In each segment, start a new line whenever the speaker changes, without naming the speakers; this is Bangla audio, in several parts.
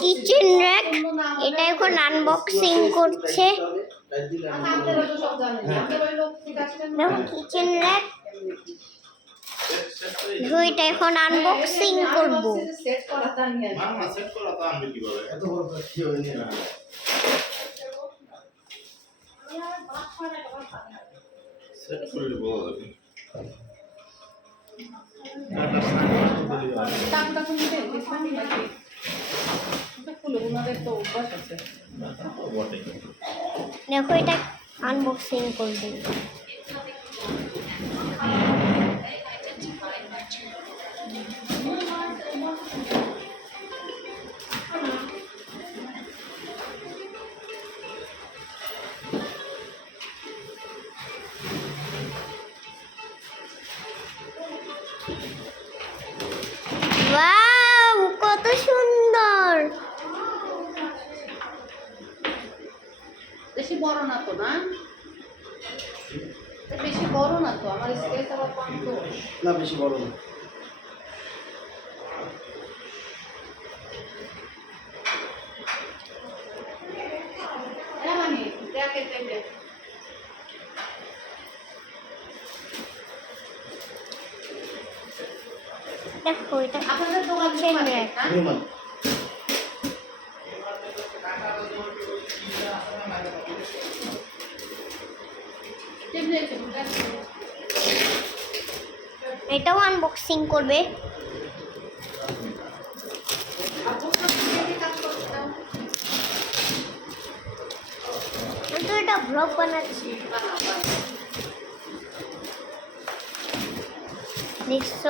কিচেন র্যাক এটা এখন আনবক্সিং করছে। কিচেন র্যাক এটা এখন আনবক্সিং করব।
সেট
দেখো এটা আনবক্সিং করবে।
বড় না তো না? বেশি বড় না তো আমার আবার কম তো।
না বেশি বড় না।
আপনাদের দোকান
Kitchen
থেকে
rack.
না
নির্মাণ
কেমনে আছে দেখো
এটাও আনবক্সিং করবে।
তো
এটা ব্লগ বানাচ্ছি। দেখছ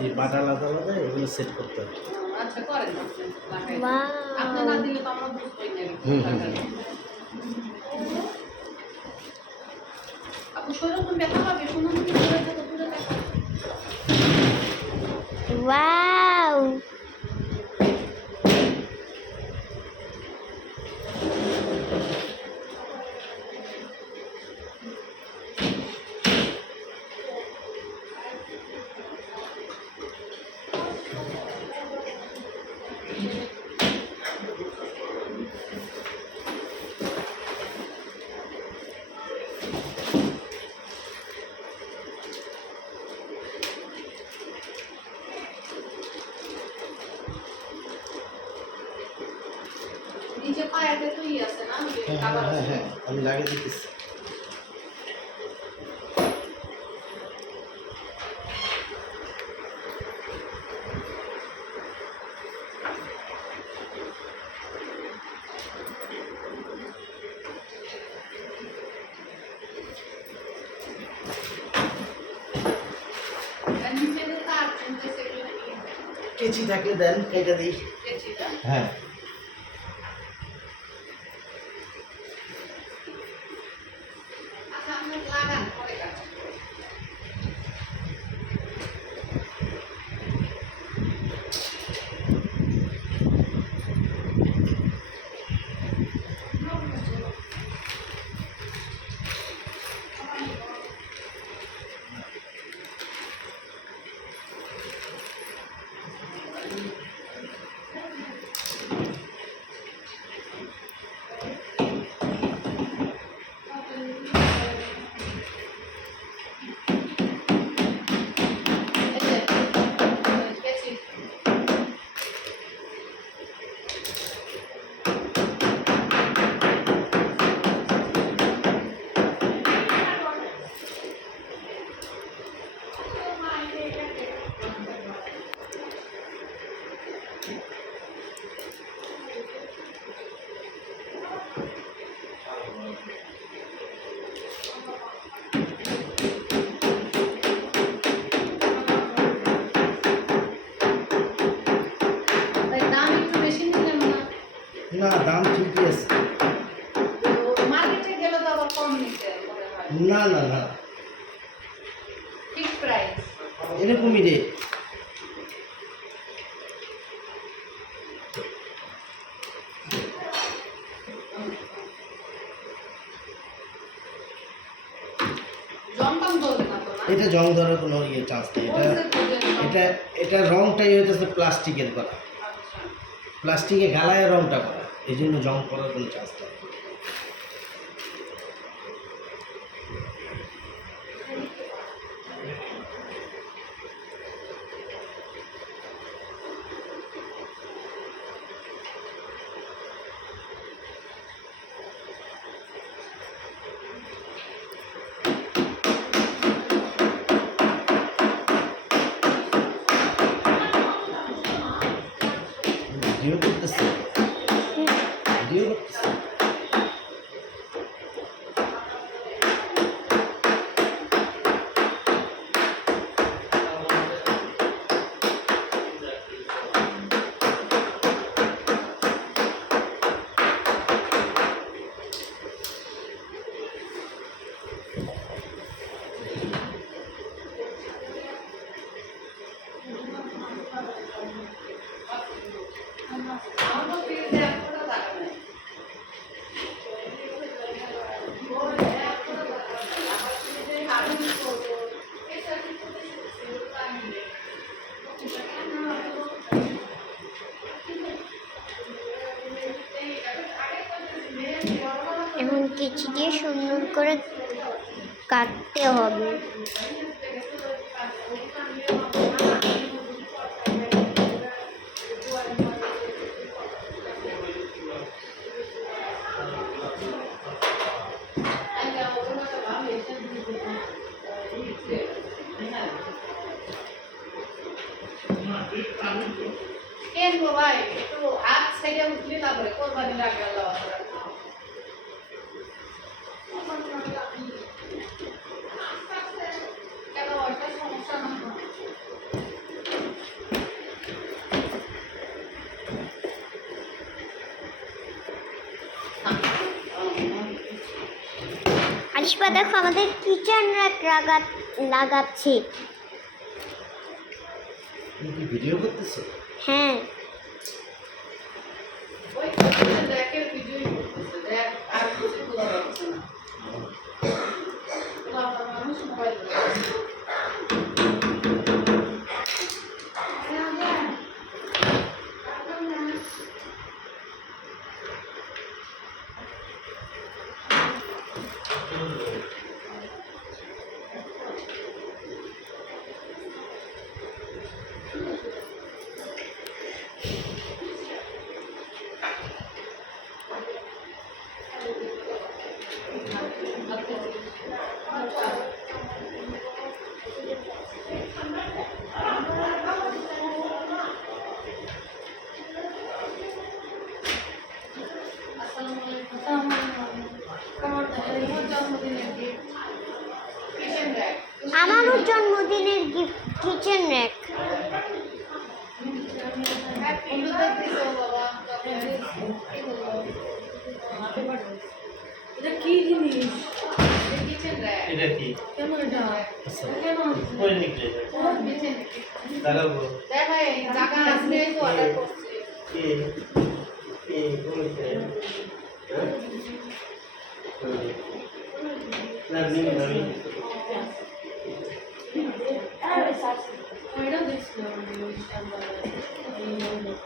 এই বাটা আলাদা আলাদা এগুলো সেট করতে হবে।
আচ্ছা করেন. আপনি না দিলে তো আমরা না ব্যথা পাবে শুনুন দূরে থেকে দূরে থেকে
ওয়াও
নিচে পায়েতে তো ই আছে না যে
হ্যাঁ
কাবার
হ্যাঁ
আছে
হ্যাঁ আমি লাগিয়ে দিতেছি
আর নিচে যে তার চলছে সেগুলো কি?
কেচি থাকলে দেন কেটে দিই
কেচিটা?
হ্যাঁ এরকমই
রে।
এটা জং ধরার কোনো ইয়ে চান্স নেই। এটা এটা এটা রংটাই হইতেছে প্লাস্টিকের করা।
প্লাস্টিকে গালায় রংটা করা। এই জন্য জং করার কোনো চান্স নেই।
কুচি দিয়ে সুন্দর করে কাটতে হবে। আলিশপা দেখো আমাদের কিচেন র্যাক লাগা লাগাচ্ছি
ভিডিও করতেছো?
হ্যাঁ। নিচে নেক
Thank you. I
do this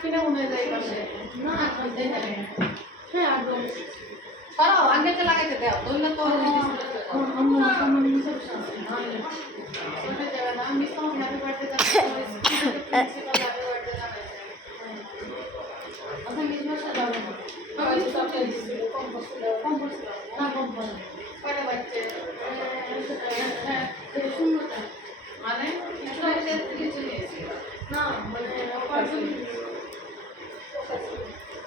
কিনা
উঠে যায় পাশে।
না
আটবে
হ্যাঁ আটবে
সরাও আগে তো লাগাইতে দাও। ধরলে তো মানে
না মানে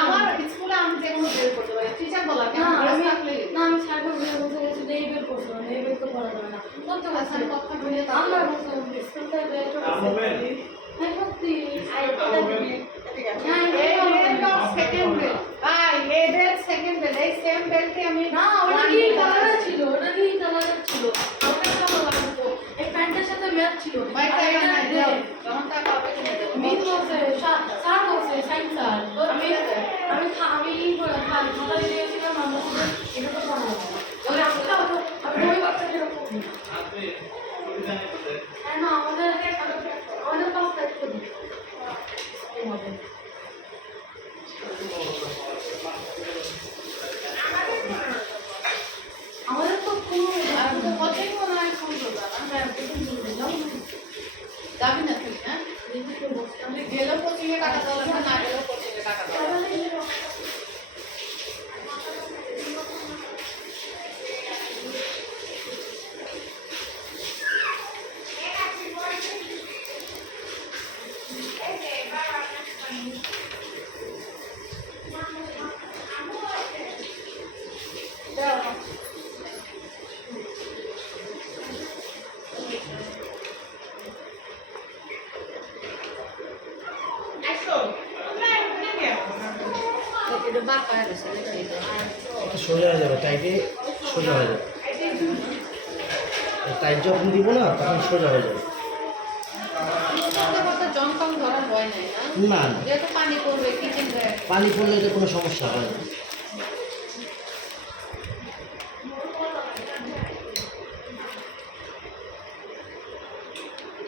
আমার
স্কুলে আমি যে বের করতে পারি। টিচার বলা
না আমি না আমি সাইকেল বের বলতে গেছি এই বের করছ না এই বের তো করা যাবে না। সত্যি কথা।
কথা বলে তো-
আল্লাহ স্কুল থেকে বের করছে হ্যাঁ সত্যি।
Second bell. ভাই এ বেল সেকেন্ড বেল এই সেম বেলটি আমি
না ওটা নীল কালারের ছিল? ওটা নীল কালারের ছিল? প্যান্টের সাথে ম্যাচ ছিল।
ভাই
আর
তাই
এটা
না
গ্রে।
যখন টাকা হবে কিনে দেবো
মিত বলছে স্যার বলছে সাইন্স স্যার আমি আমি আমি ই করে খাই খাতা দিয়েছিলাম আমরা এটা তো পড়া হবে না। ওই আমি তো, আমি
সুবিধানে কোথায়
হ্যাঁ না আমাদের আমাদের পাঁচ তারিখ করি
সোজা হয়ে যাবে।
জং না?
না
পানি পড়বে কিচেন
পানি পড়লে এটা কোনো সমস্যা হয় না।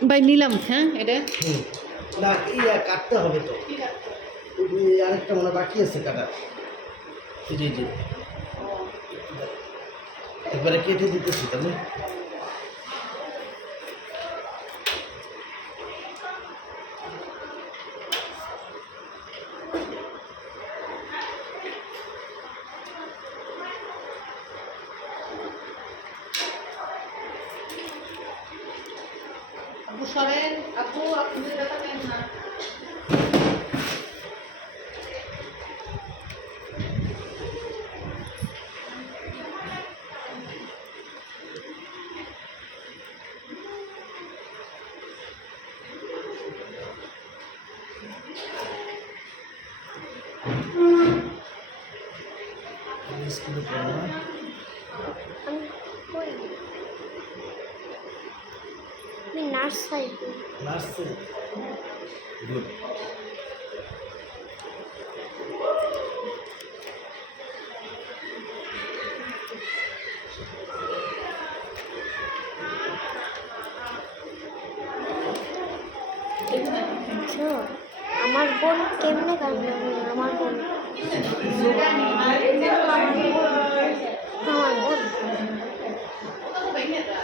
ভাই নিলাম হ্যাঁ এটা?
হুম। না এই আর কাটতে হবে তো। আরেকটা মনে বাকি আছে কাটা এই যে একবারে কেটে দিতেছি তাহলে।
সরেন। আপু আপনি দেখা নেন না
নার্সে গুড
আমার বোন কেমনে কান্না আমার বোন আমার বোন
ওটা তো ভেঙে যায়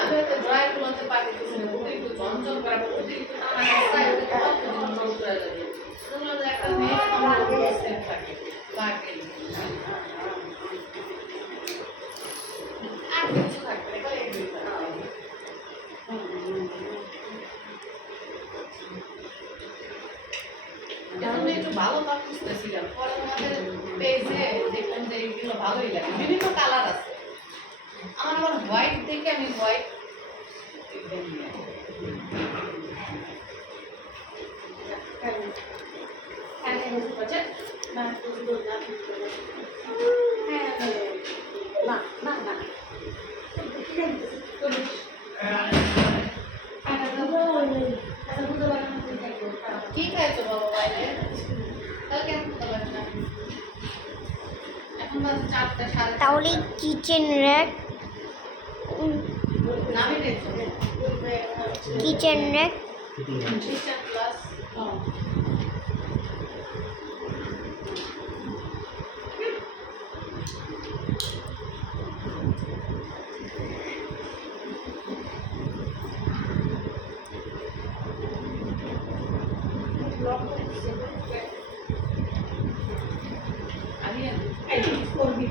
আমি হয়তো ড্রয়ার গুলোতে পাঠিয়েছি না অতিরিক্ত ঝনঝন করা তাহলে কেন খেতে পারবে না এখন বাজে চারটা সাড়ে
তাহলে কিচেন র্যাক
নামে খাইছো
কিচেন র্যাক
খ্রিস্টান প্লাস
করবি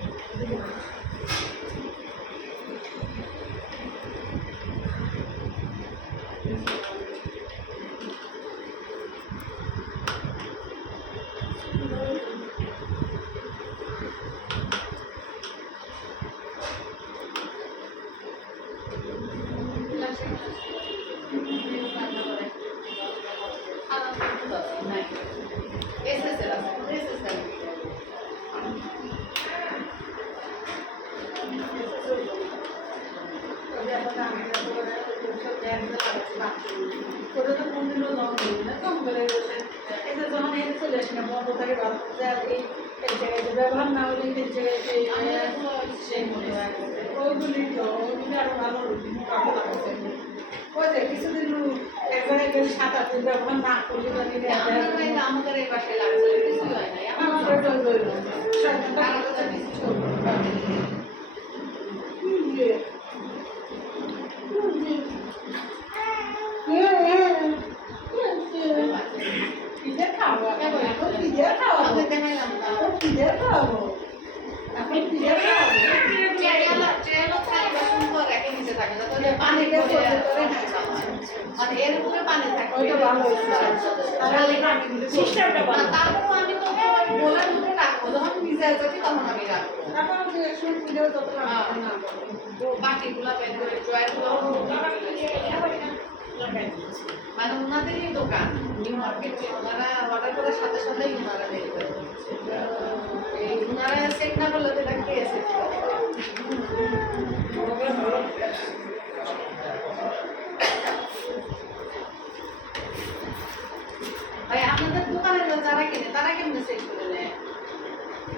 এসএসএল আছে এসএসএল
ওটা তো কোনদিনও লং নেই না কম করে বসে এটা যখন এনে চলে আসে না বন্ধ থাকে ভাবছে আর এই এই জায়গায় যে ব্যবহার না হলে এই জায়গায় যে
আমি এগুলো সেই মনে হয়
ওইগুলি তো ওইগুলি আরও ভালো কাপড় লাগাচ্ছে ওই যে কিছুদিন এক জায়গায় গেলে সাত আট দিন ব্যবহার না করলে
আমাদের এই বাসায় লাগছে কিছুই হয় না আমার কাছে তারপর আমি তো গোলার মধ্যে রাখব যখন ভিজে যাবে তখন আমি রাখব।
তারপর যে একসময় পিঠেও যত লাগবে না
বাটিগুলো বের করে ড্রয়ারগুলো মানে ওনাদেরই দোকান নিউ মার্কেটে ওনারা অর্ডার করার সাথে সাথেই ওনারা এই ওনারা সেট না করলে তো এটা কে সেট ভাই আপনাদের দোকানে যারা কেনে তারা কেমনে সেট করে নেয়?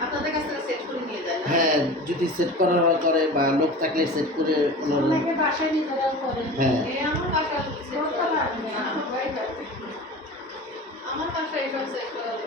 আপনাদের কাছ থেকে সেট করে নিয়ে যায়
হ্যাঁ যদি সেট করার করে বা লোক থাকলে সেট করে ওনারা
বাসায় নিজেরাও করে।
হ্যাঁ।
আমার বাসায় সেট করা আমার বাসায় এসব সেট করার